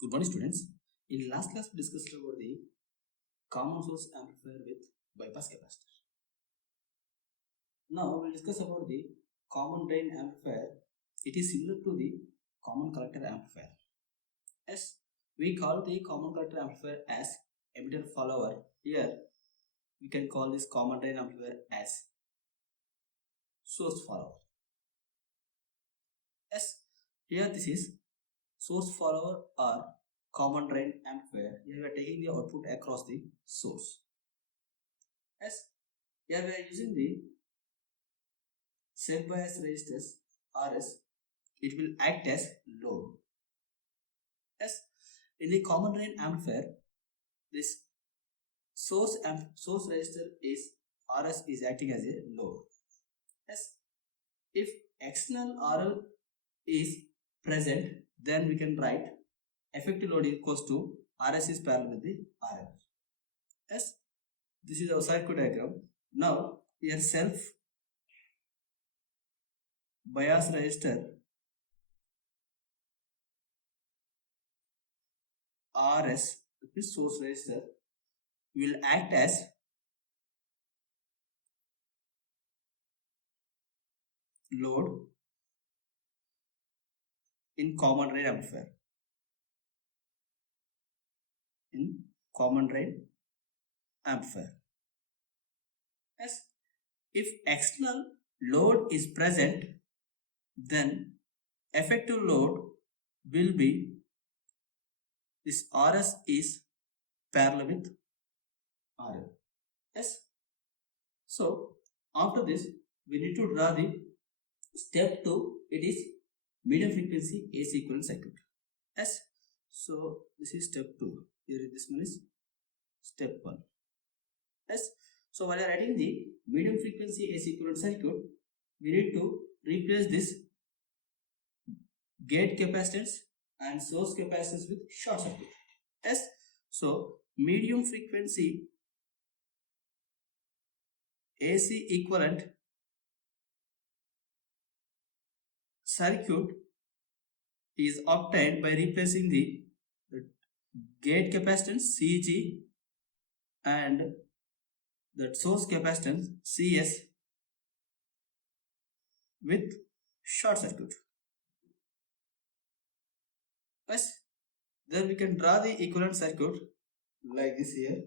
Good morning, students. In last class, we discussed about the common source amplifier with bypass capacitor. Now, we'll discuss about the common drain amplifier. It is similar to the common collector amplifier. As we call the common collector amplifier as emitter follower, here we can call this common drain amplifier as source follower. As here this is source follower or common drain amplifier. Here we are taking the output across the source. As here we are using the self bias resistors RS, it will act as load. As in the common drain amplifier, this source resistor is RS is acting as a load. As if external RL is present, then we can write effective load equals to RS is parallel with the RL. As this is our circuit diagram. Now here self bias resistor RS, this source resistor, will act as load in common drain amplifier. In common drain amplifier. As if external load is present, then effective load will be this RS is parallel with RL. Yes. So after this, we need to draw the step 2. It is medium frequency AC equivalent circuit. Yes. So this is step 2. Here this one is step 1. Yes. So while writing the medium frequency AC equivalent circuit, we need to replace this gate capacitance and source capacitance with short circuit. Yes. So medium frequency AC equivalent circuit is obtained by replacing the gate capacitance CG and the source capacitance CS with short circuit. Yes. Then we can draw the equivalent circuit like this here.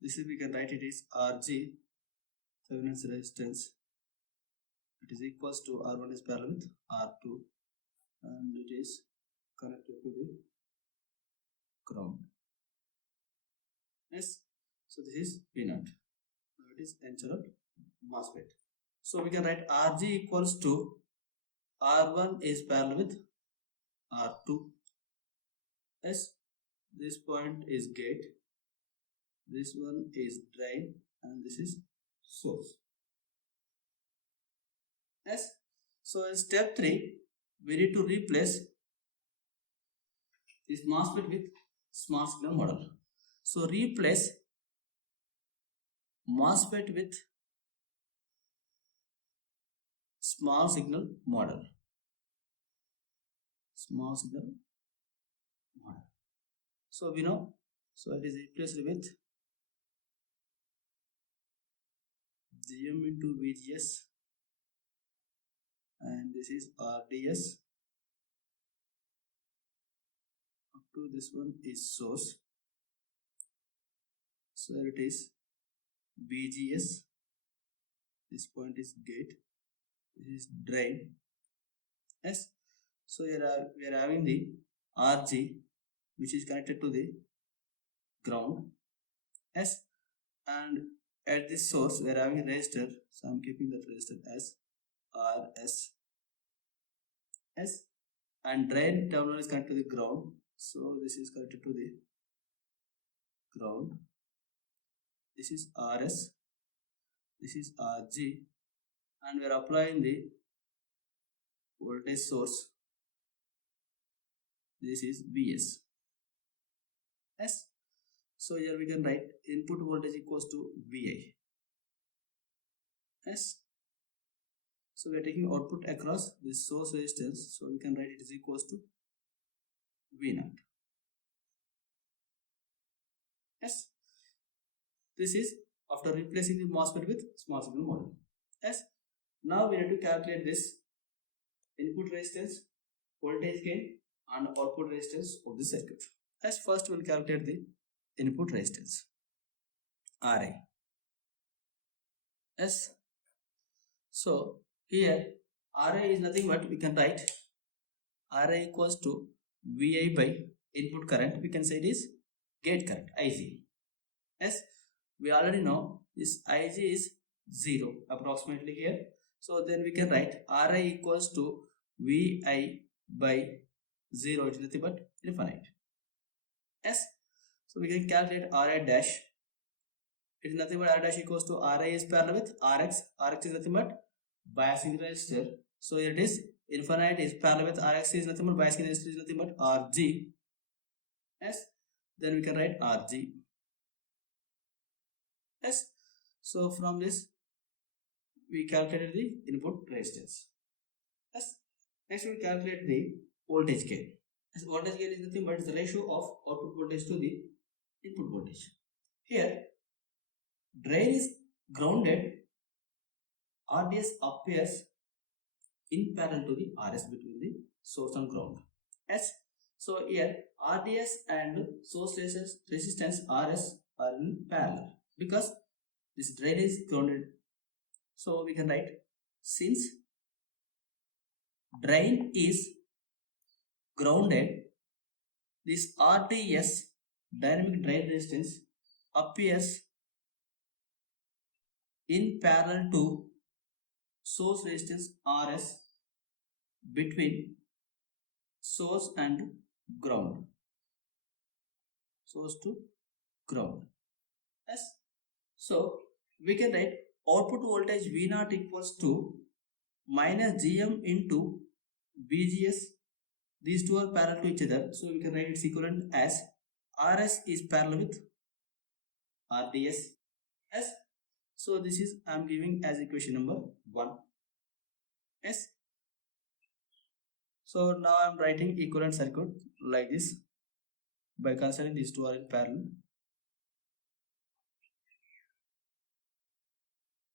This is we can write it is RG Thevenin resistance. It is equals to R1 is parallel with R2 and it is connected to the ground. Yes. So this is V0. It is N-channel MOSFET. So we can write RG equals to R1 is parallel with R2. Yes. This point is gate. This one is drain and this is source. Yes. So in step 3, we need to replace this MOSFET with small signal model. So replace MOSFET with small signal model. Small signal model. So we know, so it is replaced with GM into VGS and this is RDS. Up to this one is source. So it is VGS. This point is gate. This is drain. Yes. So here we are having the RG which is connected to the ground. Yes. And at this source we are having a resistor. So I am keeping that resistor as RS. Yes. And drain terminal is connected to the ground. So this is connected to the ground. This is RS. This is RG. And we are applying the voltage source. This is Vs. Yes. So here we can write input voltage equals to Vi. Yes. So we are taking output across this source resistance. So we can write it is equals to V0. This is after replacing the MOSFET with small signal module. Yes. Now we need to calculate this input resistance, voltage gain and output resistance of the circuit. As first we will calculate the input resistance Ra. Yes. So here Ra is nothing but we can write Ra equals to Vi by input current. We can say it is gate current Ig. Yes, we already know this Ig is 0 approximately here. So then we can write Ra equals to Vi by 0, it is nothing but infinite. Yes, so we can calculate Ra dash. It is nothing but R dash equals to Ra is parallel with Rx. Rx is nothing but biasing resistor. So it is infinite is parallel with Rx is nothing but biasing resistor is nothing but Rg. Yes, then we can write Rg. Yes, so from this we calculated the input resistance. Yes, next we calculate the voltage gain. As voltage gain is nothing but the ratio of output voltage to the input voltage. Here, drain is grounded. RDS appears in parallel to the RS between the source and ground. Yes, so here RDS and source resistance RS are in parallel because this drain is grounded. So we can write since drain is grounded, this RDS dynamic drain resistance appears in parallel to source resistance RS between source and ground. Source to ground. Yes. So we can write output voltage V0 equals to minus Gm into VGS. These two are parallel to each other. So we can write its equivalent as RS is parallel with RDS. Yes. So this is I am giving as equation number 1. Yes. So now I am writing equivalent circuit like this by considering these two are in parallel.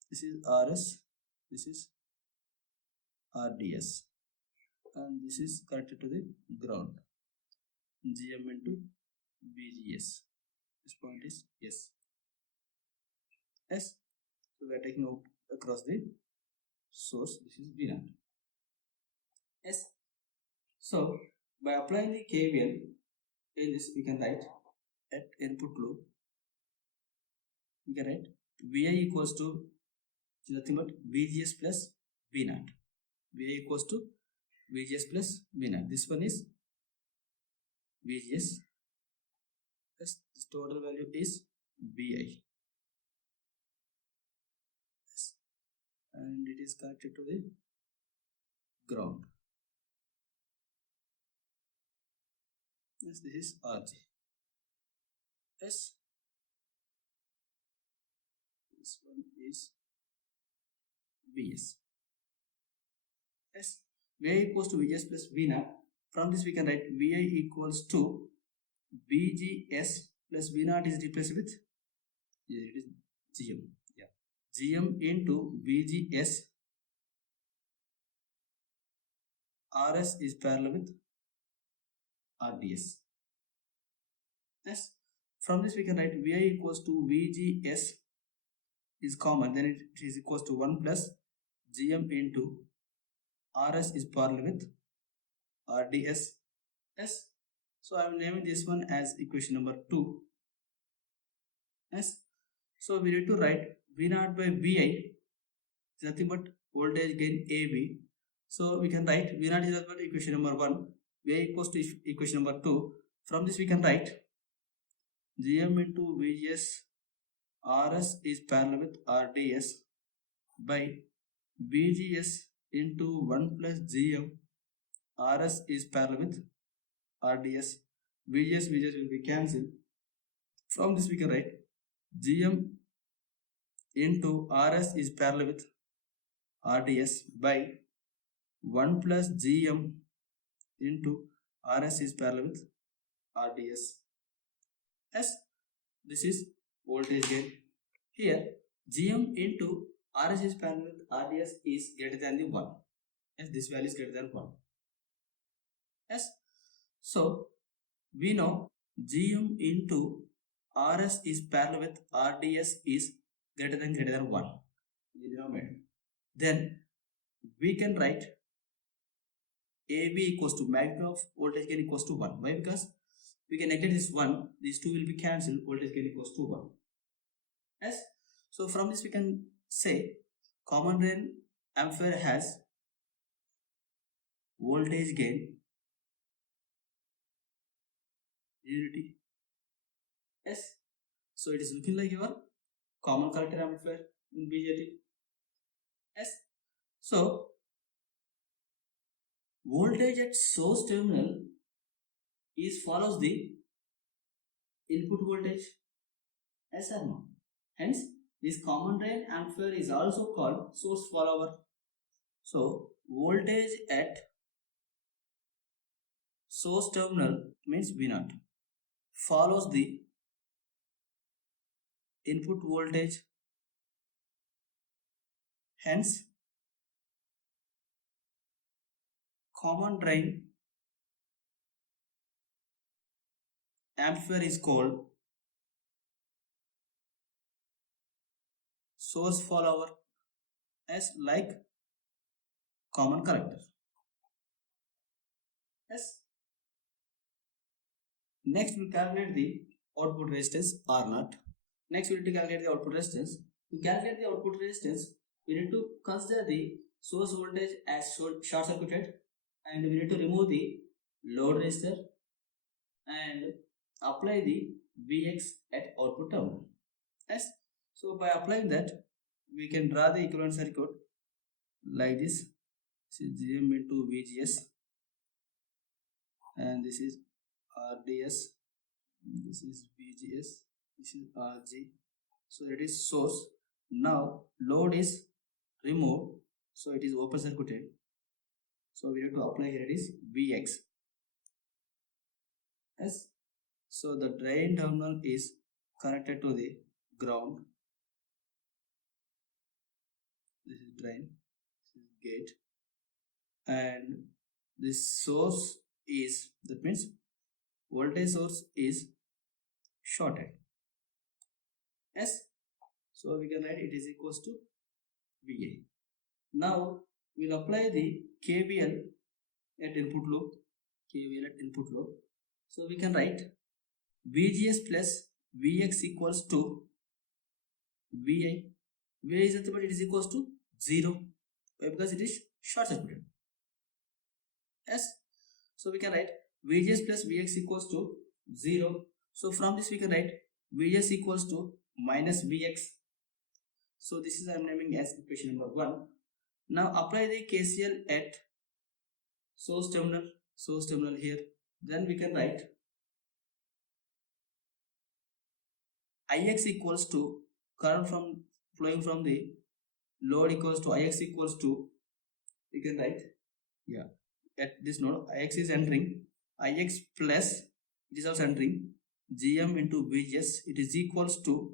This is RS, this is RDS, and this is connected to the ground. Gm into VGS. This point is S. S. So we are taking out across the source. This is V0. S. So by applying the KVL in this, we can write at input loop. We can write Vi equals to nothing but VGS plus V0. Vi equals to VGS plus V0. This one is VGS. Yes, this total value is Vi. Yes. And it is connected to the ground. Yes, this is RG. Yes. This one is Vs. Yes. Vi equals to Vs plus V0. From this we can write Vi equals to VGS plus V0 is replaced with it is Gm. Yeah. Gm into VGS. RS is parallel with RDS. Yes. From this we can write Vi equals to VGS is common, then it is equals to 1 plus Gm into RS is parallel with RDS. Yes. So I am naming this one as equation number 2. Yes. So we need to write V0 by Vi is nothing but voltage gain AB. So we can write V0 is nothing but equation number 1. Vi equals to equation number 2. From this we can write Gm into VGS RS is parallel with RDS by VGS into 1 plus Gm RS is parallel with RDS. VGS will be cancelled. From this we can write Gm into RS is parallel with RDS by 1 plus Gm into RS is parallel with RDS. Yes, this is voltage gain. Here Gm into RS is parallel with RDS is greater than the 1. Yes, this value is greater than 1. Yes. So we know Gm into RS is parallel with RDS is greater than 1 in the denominator. Then we can write AB equals to magnitude of voltage gain equals to 1. Why? Because we can neglect this 1, these two will be cancelled, voltage gain equals to 1. Yes. So from this we can say common drain amplifier has voltage gain unity. Yes. So it is looking like your common collector amplifier in BJT. Yes. So voltage at source terminal is follows the input voltage. Yes or no? Hence this common drain amplifier is also called source follower. So voltage at source terminal means V0 follows the input voltage. Hence common drain amplifier is called source follower as like common collector. Yes. Next we calculate the output resistance R0. Next we need to calculate the output resistance. To calculate the output resistance, we need to consider the source voltage as short circuited, and we need to remove the load resistor and apply the Vx at output terminal. Yes. So by applying that, we can draw the equivalent circuit like this. This is Gm into Vgs, and this is RDS, this is Vgs, this is Rg. So it is source. Now load is removed, so it is open circuited. So we need to apply here, it is Vx. Yes. So the drain terminal is connected to the ground. This is drain, this is gate, and this source is, that means voltage source is shorted. Yes. So we can write it is equals to VA. Now we will apply the KVL at input loop. KVL at input loop. So we can write VGS plus Vx equals to VI. VI is nothing but it is equals to 0. Why? Because it is short circuited. Yes. So we can write VGS plus Vx equals to 0. So from this we can write VGS equals to minus Vx. So this is I am naming as equation number 1. Now apply the KCL at source terminal here. Then we can write Ix equals to current from flowing from the load equals to Ix equals to, we can write, yeah, at this node Ix is entering, Ix plus it is also entering Gm into Vgs, it is equals to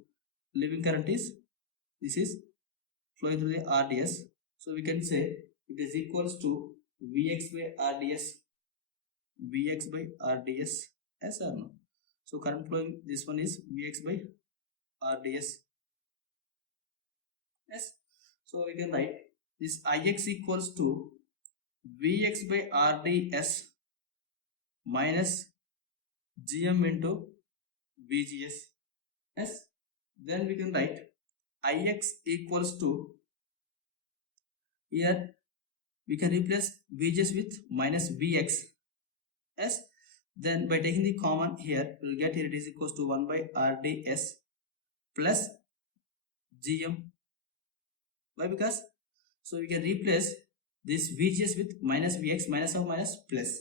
leaving current is, this is flowing through the RDS. So we can say it is equals to Vx by RDS. Vx by RDS. Yes or no? So current flowing, this one is Vx by RDS. Yes. So we can write this Ix equals to Vx by RDS minus Gm into Vgs. Yes. Then we can write Ix equals to, here we can replace Vgs with minus Vx. Yes. Then by taking the common here, we will get here it is equals to 1 by RDS plus Gm. Why? Because so we can replace this Vgs with minus Vx, minus of minus plus.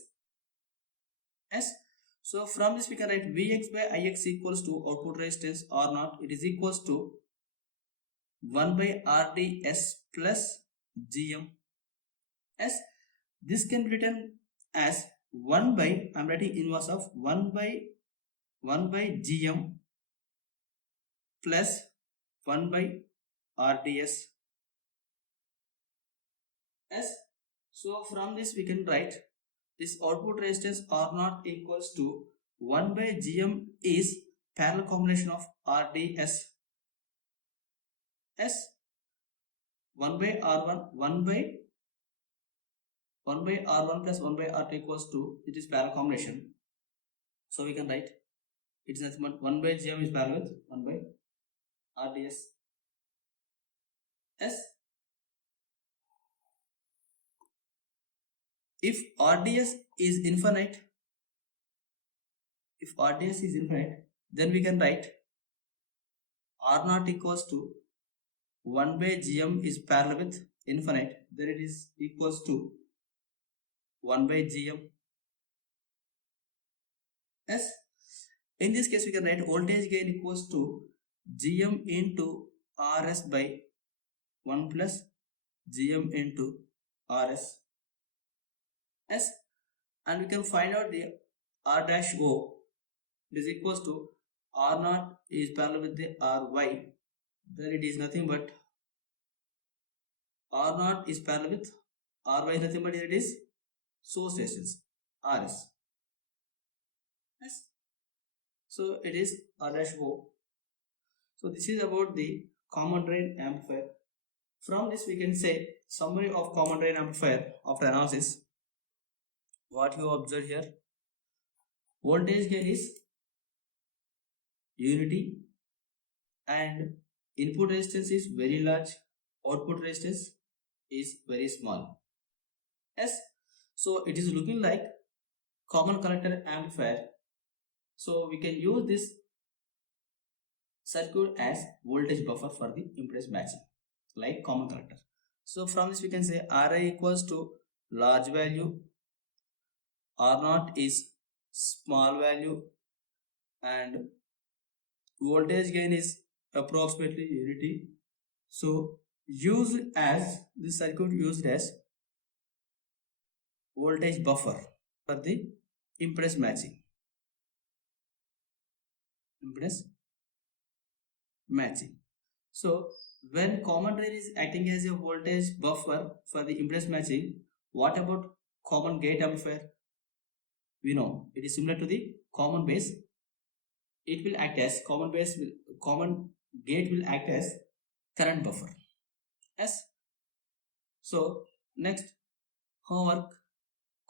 Yes. So from this we can write Vx by Ix equals to output resistance R0. It is equals to 1 by RDS plus Gm. Yes. This can be written as 1 by, I am writing inverse of 1 by Gm plus 1 by RDS S. So from this we can write this output resistance R naught equals to 1 by Gm is parallel combination of RDS S 1 by R1 1 by R1 plus 1 by R2 equals to, it is parallel combination. So we can write it is nothing but 1 by Gm is parallel with 1 by RDS S. If RDS is infinite, then we can write R naught equals to 1 by Gm is parallel with infinite, then it is equals to 1 by Gm S. In this case we can write voltage gain equals to Gm into Rs by 1 plus Gm into Rs S, and we can find out the R dash O is equals to R naught is parallel with the Ry, then it is nothing but R naught is parallel with Ry is nothing but it is source resistance Rs S. So it is R dash O. So this is about the common drain amplifier. From this we can say summary of common drain amplifier after analysis. What you observe here, voltage gain is unity and input resistance is very large, output resistance is very small. Yes, so it is looking like common collector amplifier. So we can use this circuit as voltage buffer for the impedance matching like common collector. So from this we can say Ri equals to large value, R naught is small value, and voltage gain is approximately unity. So used as this circuit used as voltage buffer for the impedance matching. So when common drain is acting as a voltage buffer for the impedance matching, what about common gate amplifier? We know it is similar to the common base. It will act as common gate will act as current buffer. Yes. So next homework,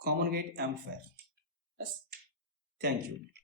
common gate amplifier. Yes. Thank you.